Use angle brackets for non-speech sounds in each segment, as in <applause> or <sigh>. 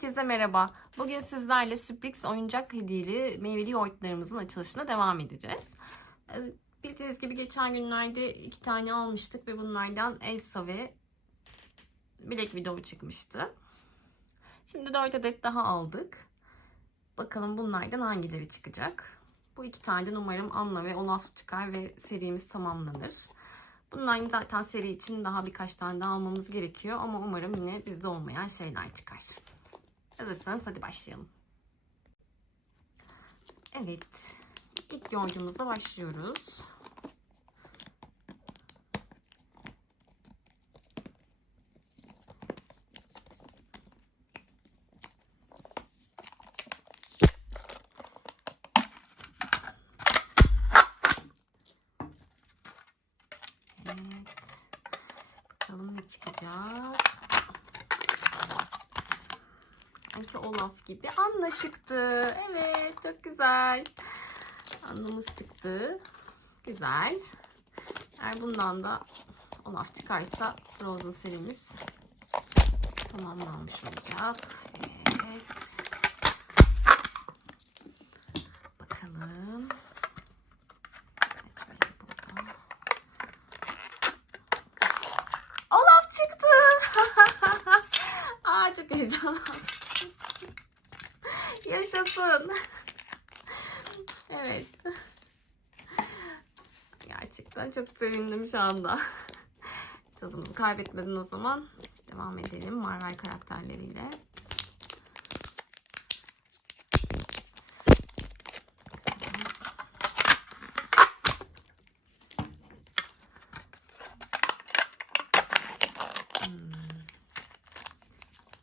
Herkese merhaba. Bugün sizlerle sürpriz oyuncak hediyeli meyveli yoğurtlarımızın açılışına devam edeceğiz. Ee, Bildiğiniz gibi geçen günlerde iki tane almıştık ve bunlardan Elsa ve Black Widow çıkmıştı. Şimdi dört adet daha aldık. Bakalım bunlardan hangileri çıkacak. Bu iki tane de umarım Anna ve Olaf çıkar ve serimiz tamamlanır. Bunların zaten seri için daha birkaç tane daha almamız gerekiyor ama umarım yine bizde olmayan şeyler çıkar. Hazırsanız hadi başlayalım. Evet. İlk yoncumuzla başlıyoruz. Ne çıkacak. Sanki Olaf gibi. Anna çıktı. Evet çok güzel. Anna'mız çıktı. Güzel. Eğer bundan da Olaf çıkarsa Frozen serimiz tamamlanmış olacak. Evet. Bakalım. Olaf çıktı. <laughs> Aa çok heyecanlandım. Yaşasın. <laughs> Evet. Gerçekten çok sevindim şu anda. <laughs> Tadımızı kaybetmeden o zaman devam edelim Marvel karakterleriyle. Hmm.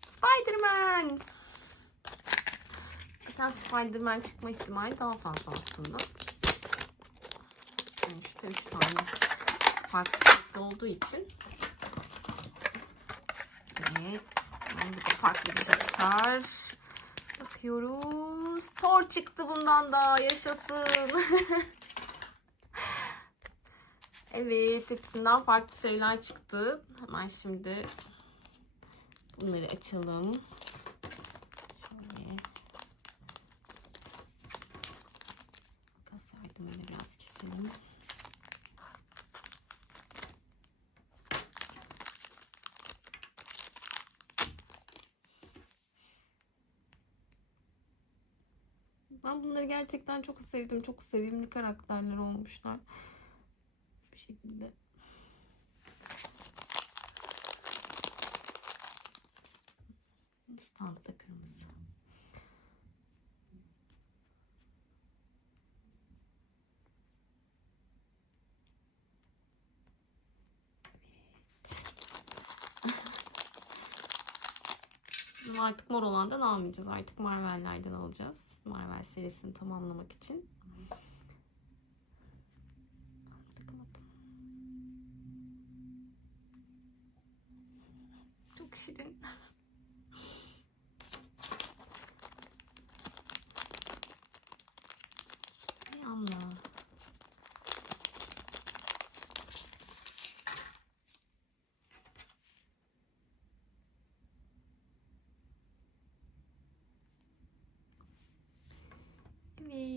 Spider-Man. Zaten Spider-Man çıkma ihtimali daha fazla aslında. İşte 3 tane farklı şekli olduğu için. Evet. Yani de farklı bir şey çıkar. Bakıyoruz. Thor çıktı bundan da. Yaşasın. <laughs> evet. Hepsinden farklı şeyler çıktı. Hemen şimdi bunları açalım. Ben bunları gerçekten çok sevdim. Çok sevimli karakterler olmuşlar. Bu şekilde. Standı da kırmızı. Bizim artık mor olandan almayacağız. Artık Marvel'lerden alacağız. Marvel serisini tamamlamak için. Çok şirin. <laughs>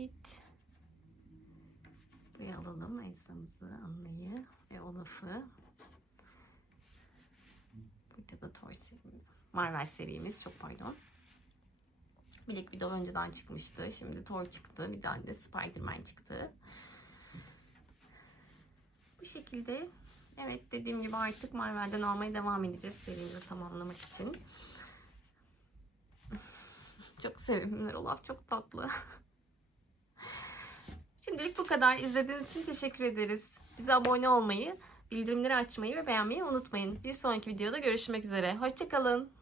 Evet. Buraya alalım Elsa'mızı, Anna'yı ve Olaf'ı. Burada da Thor serimiz. Marvel serimiz çok pardon. Black Widow önceden çıkmıştı. Şimdi Thor çıktı. Bir tane de Spider-Man çıktı. Bu şekilde evet dediğim gibi artık Marvel'den almaya devam edeceğiz serimizi tamamlamak için. <laughs> çok sevimliler Olaf çok tatlı. <laughs> Şimdilik bu kadar. İzlediğiniz için teşekkür ederiz. Bize abone olmayı, bildirimleri açmayı ve beğenmeyi unutmayın. Bir sonraki videoda görüşmek üzere. Hoşçakalın.